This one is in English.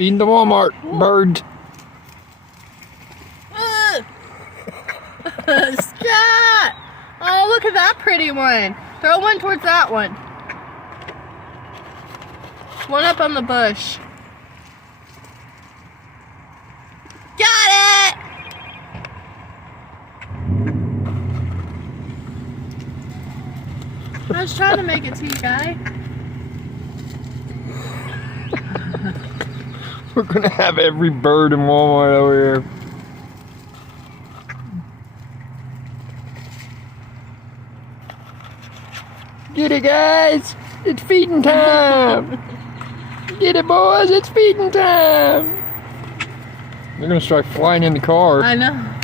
Feeding the Walmart bird. Stop! Oh, look at that pretty one. Throw one towards that one. One up on the bush. Got it! I was trying to make it to you, guy. We're gonna have every bird in Walmart over here. Get it, guys! It's feeding time! Get it, boys! It's feeding time! They're gonna start flying in the car. I know.